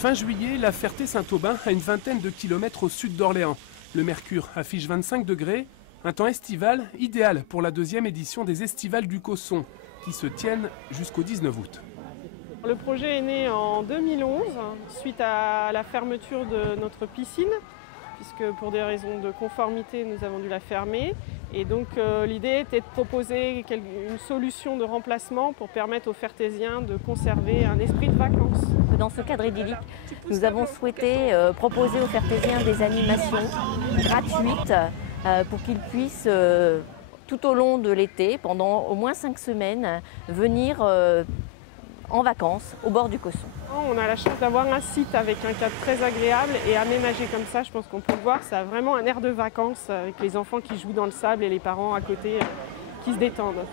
Fin juillet, la Ferté-Saint-Aubin a une vingtaine de kilomètres au sud d'Orléans. Le mercure affiche 25 degrés, un temps estival idéal pour la deuxième édition des Estivales du Cosson, qui se tiennent jusqu'au 19 août. Le projet est né en 2011, suite à la fermeture de notre piscine, puisque pour des raisons de conformité, nous avons dû la fermer. Et donc l'idée était de proposer une solution de remplacement pour permettre aux Fertésiens de conserver un esprit de vacances. Dans ce cadre idyllique, nous avons souhaité proposer aux Fertésiens des animations gratuites pour qu'ils puissent, tout au long de l'été, pendant au moins 5 semaines, venir en vacances au bord du Cosson. On a la chance d'avoir un site avec un cadre très agréable et aménagé comme ça, je pense qu'on peut le voir, ça a vraiment un air de vacances avec les enfants qui jouent dans le sable et les parents à côté qui se détendent.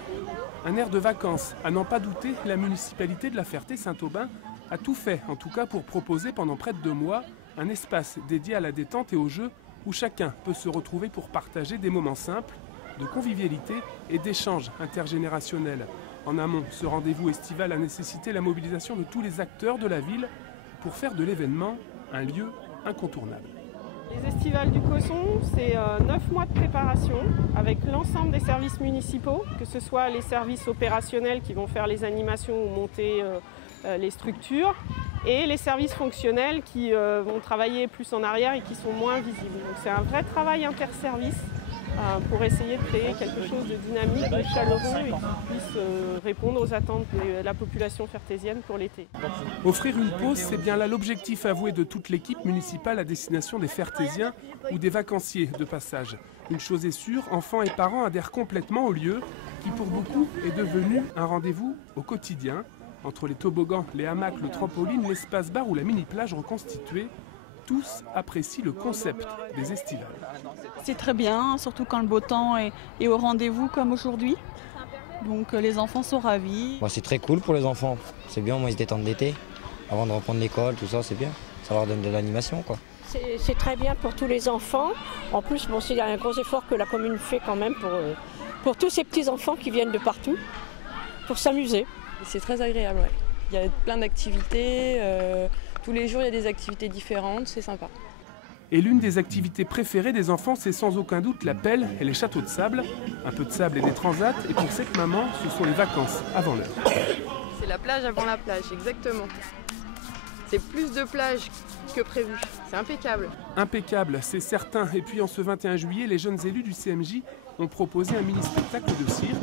Un air de vacances, à n'en pas douter, la municipalité de la Ferté-Saint-Aubin a tout fait, en tout cas pour proposer pendant près de 2 mois, un espace dédié à la détente et au jeu où chacun peut se retrouver pour partager des moments simples, de convivialité et d'échanges intergénérationnels. En amont, ce rendez-vous estival a nécessité la mobilisation de tous les acteurs de la ville pour faire de l'événement un lieu incontournable. Les Estivales du Cosson, c'est 9 mois de préparation avec l'ensemble des services municipaux, que ce soit les services opérationnels qui vont faire les animations ou monter les structures, et les services fonctionnels qui vont travailler plus en arrière et qui sont moins visibles. Donc c'est un vrai travail interservice pour essayer de créer quelque chose de dynamique, de chaleureux et qui puisse répondre aux attentes de la population fertésienne pour l'été. Offrir une pause, c'est bien là l'objectif avoué de toute l'équipe municipale à destination des Fertésiens ou des vacanciers de passage. Une chose est sûre, enfants et parents adhèrent complètement au lieu qui pour beaucoup est devenu un rendez-vous au quotidien. Entre les toboggans, les hamacs, le trampoline, l'espace bar ou la mini-plage reconstituée, tous apprécient le concept des estivales. C'est très bien, surtout quand le beau temps est au rendez-vous comme aujourd'hui. Donc les enfants sont ravis. Bon, c'est très cool pour les enfants. C'est bien, moi ils se détendent l'été. Avant de reprendre l'école, tout ça, c'est bien. Ça leur donne de l'animation, quoi. C'est très bien pour tous les enfants. En plus, bon, c'est un gros effort que la commune fait quand même pour tous ces petits-enfants qui viennent de partout, pour s'amuser. C'est très agréable, ouais. Il y a plein d'activités. Tous les jours, il y a des activités différentes, c'est sympa. Et l'une des activités préférées des enfants, c'est sans aucun doute la pelle et les châteaux de sable. Un peu de sable et des transats, et pour cette maman, ce sont les vacances avant l'heure. C'est la plage avant la plage, exactement. C'est plus de plage que prévu, c'est impeccable. Impeccable, c'est certain. Et puis en ce 21 juillet, les jeunes élus du CMJ ont proposé un mini-spectacle de cirque.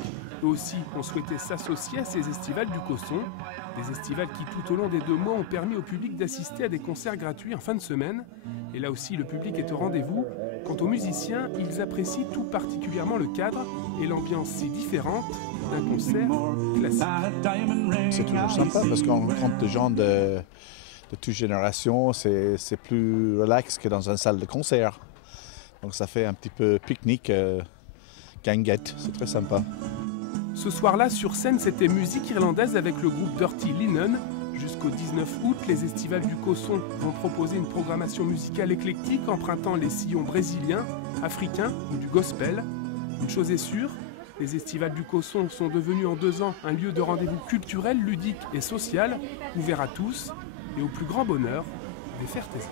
Eux aussi ont souhaité s'associer à ces estivales du Cosson. Des estivales qui, tout au long des 2 mois, ont permis au public d'assister à des concerts gratuits en fin de semaine. Et là aussi, le public est au rendez-vous. Quant aux musiciens, ils apprécient tout particulièrement le cadre et l'ambiance si différente d'un concert classique. C'est toujours sympa parce qu'on rencontre des gens de toute génération. C'est plus relax que dans une salle de concert. Donc ça fait un petit peu pique-nique, guinguette. C'est très sympa. Ce soir-là, sur scène, c'était musique irlandaise avec le groupe Dirty Linen. Jusqu'au 19 août, les Estivales du Cosson vont proposer une programmation musicale éclectique empruntant les sillons brésiliens, africains ou du gospel. Une chose est sûre, les Estivales du Cosson sont devenues en 2 ans un lieu de rendez-vous culturel, ludique et social, ouvert à tous et au plus grand bonheur des Fertésiens.